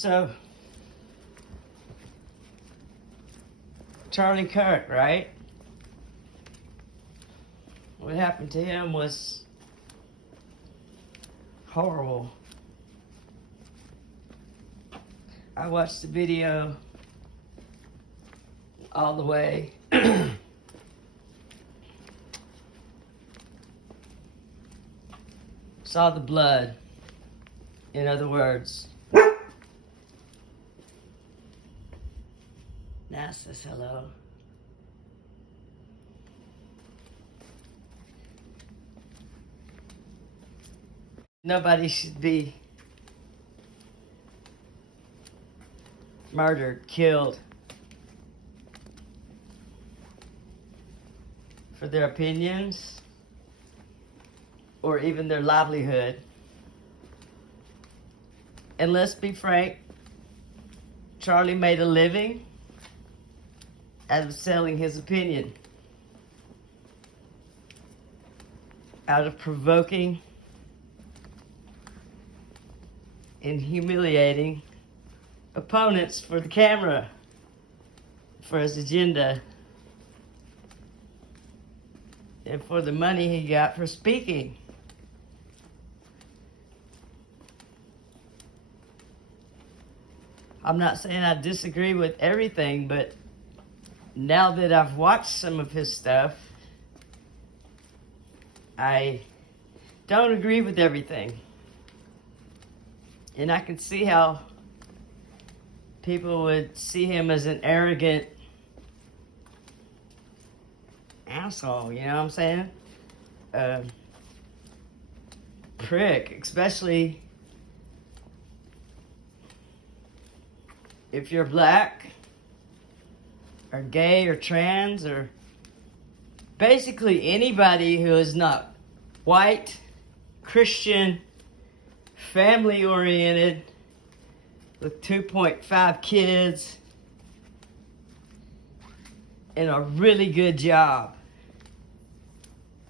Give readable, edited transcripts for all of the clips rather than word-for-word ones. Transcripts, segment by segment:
So, Charlie Kirk, right? What happened to him was horrible. I watched the video all the way. Saw the blood. In other words, Nas says hello. Nobody should be murdered, killed for their opinions or even their livelihood. And let's be frank, Charlie made a living out of selling his opinion, out of provoking and humiliating opponents for the camera, for his agenda, and for the money he got for speaking. I'm not saying I disagree with everything, but now that I've watched some of his stuff, I don't agree with everything. And I can see how people would see him as an arrogant asshole, you know what I'm saying? Prick, especially if you're black or gay or trans or basically anybody who is not white, Christian, family oriented, with 2.5 kids and a really good job.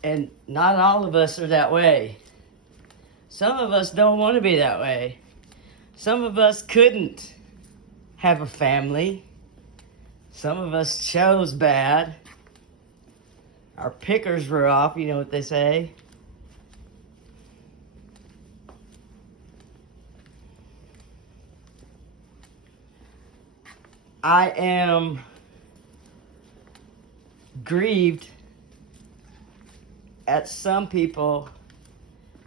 And not all of us are that way. Some of us don't want to be that way. Some of us couldn't have a family. Some of us chose bad. Our pickers were off, you know what they say. I am grieved at some people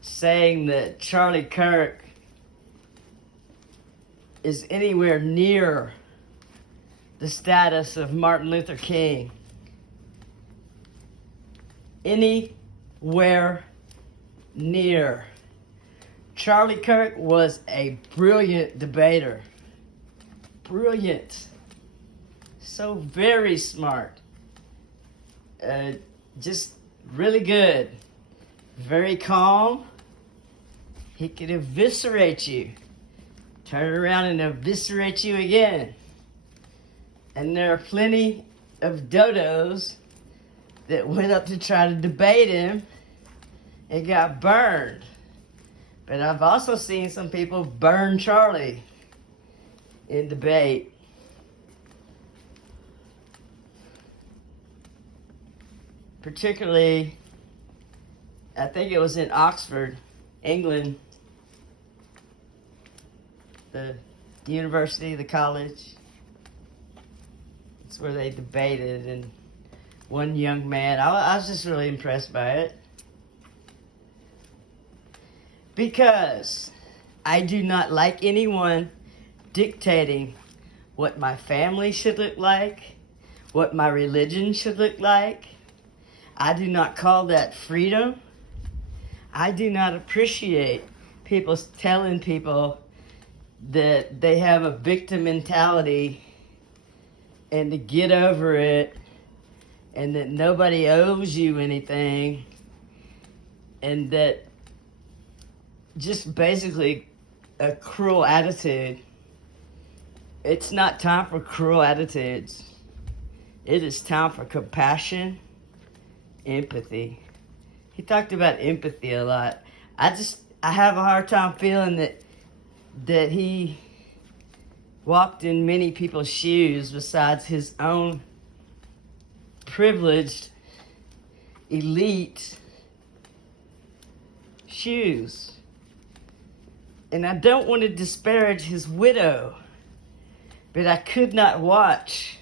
saying that Charlie Kirk is anywhere near the status of Martin Luther King. Anywhere near. Charlie Kirk was a brilliant debater. Brilliant. So very smart. Just really good. Very calm. He could eviscerate you. Turn around and eviscerate you again. And there are plenty of dodos that went up to try to debate him and got burned. But I've also seen some people burn Charlie in debate. Particularly, I think it was in Oxford, England, the university, the college. It's where they debated, and one young man, I was just really impressed by it. Because I do not like anyone dictating what my family should look like, what my religion should look like. I do not call that freedom. I do not appreciate people telling people that they have a victim mentality and to get over it and that nobody owes you anything and that just basically a cruel attitude. It's not time for cruel attitudes. It is time for compassion, empathy. He talked about empathy a lot. I have a hard time feeling that he walked in many people's shoes besides his own privileged, elite shoes. And I don't want to disparage his widow, but I could not watch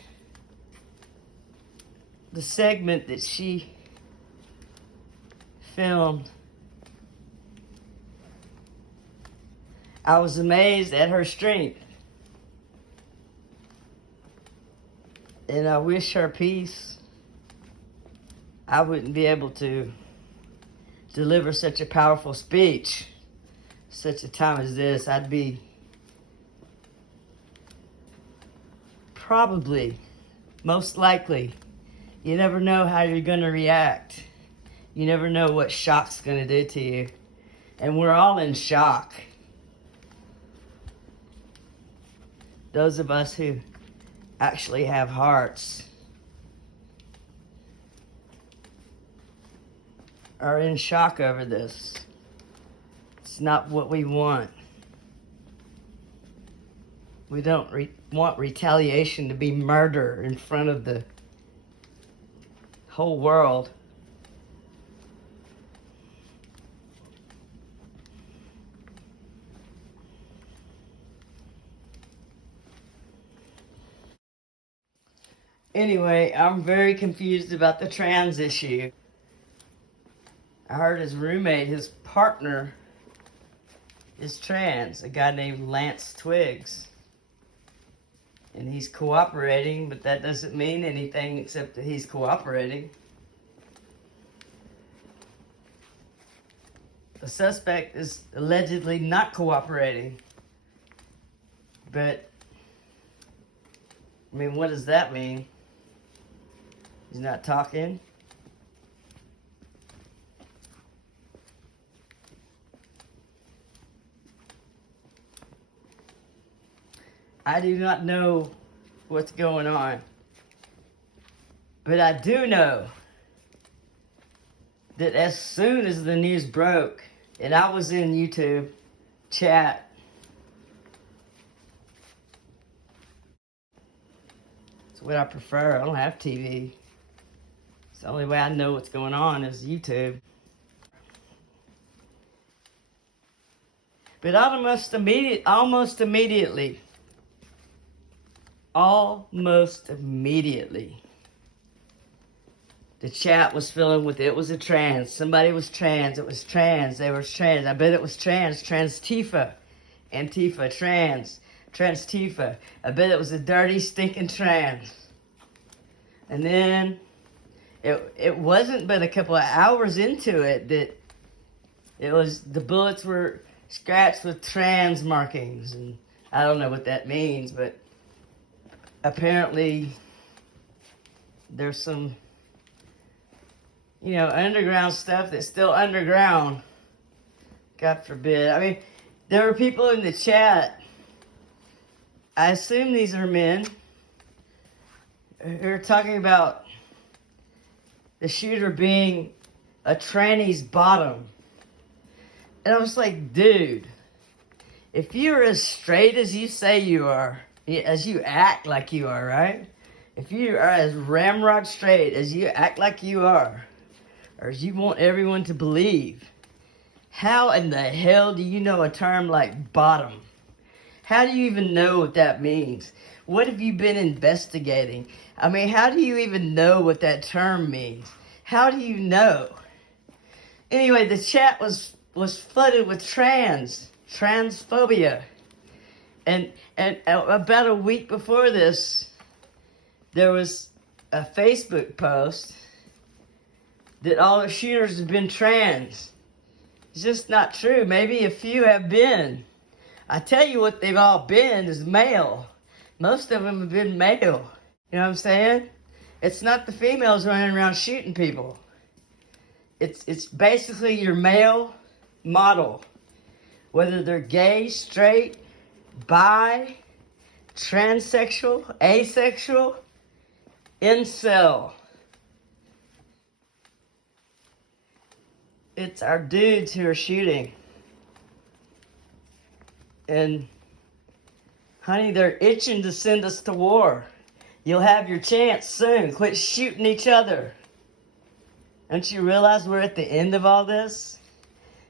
the segment that she filmed. I was amazed at her strength. And I wish her peace. I wouldn't be able to deliver such a powerful speech such a time as this. I'd be probably, most likely, you never know how you're going to react. You never know what shock's going to do to you. And we're all in shock. Those of us who actually have hearts are in shock over this. It's not what we want. We don't want retaliation to be murder in front of the whole world. Anyway, I'm very confused about the trans issue. I heard his roommate, his partner, is trans, a guy named Lance Twiggs. And he's cooperating, but that doesn't mean anything except that he's cooperating. The suspect is allegedly not cooperating. But, I mean, what does that mean? He's not talking? I do not know what's going on. But I do know that as soon as the news broke, and I was in YouTube chat, it's what I prefer. I don't have TV. It's the only way I know what's going on is YouTube. But almost immediately, the chat was filling with it was a trans. Somebody was trans. It was trans. They were trans. I bet it was trans. Trans-Tifa. Antifa. Trans. Trans-Tifa. I bet it was a dirty, stinking trans. And then it wasn't but a couple of hours into it that the bullets were scratched with trans markings. And I don't know what that means, but apparently there's some, underground stuff that's still underground. God forbid. I mean, there were people in the chat, I assume these are men, who are talking about the shooter being a tranny's bottom. And I was like, dude, if you're as straight as you say you are, as you act like you are, right? If you are as ramrod straight as you act like you are, or as you want everyone to believe, how in the hell do you know a term like bottom? How do you even know what that means? What have you been investigating? I mean, how do you even know what that term means? How do you know? Anyway, the chat was flooded with transphobia. And about a week before this, there was a Facebook post that all the shooters have been trans. It's just not true. Maybe a few have been. I tell you what they've all been is male. Most of them have been male. You know what I'm saying? It's not the females running around shooting people. It's basically your male model. Whether they're gay, straight, bi, transsexual, asexual, incel. It's our dudes who are shooting. And Honey, they're itching to send us to war. You'll have your chance soon. Quit shooting each other. Don't you realize we're at the end of all this?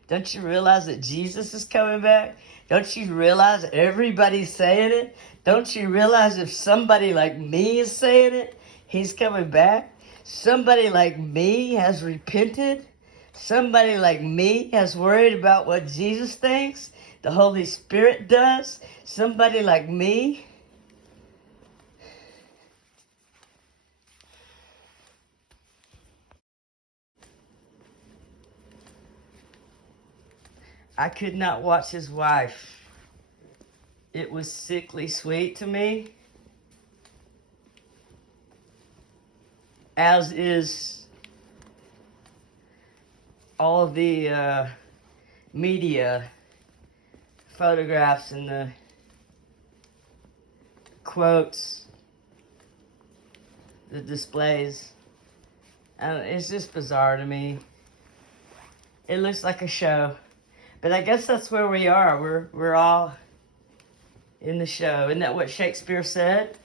Don't you realize that Jesus is coming back? Don't you realize everybody's saying it? Don't you realize if somebody like me is saying it, he's coming back? Somebody like me has repented? Somebody like me has worried about what Jesus thinks? The Holy Spirit does? Somebody like me? I could not watch his wife. It was sickly sweet to me. As is all of the media photographs and the quotes, the displays. It's just bizarre to me. It looks like a show. But I guess that's where we are. We're all in the show. Isn't that what Shakespeare said?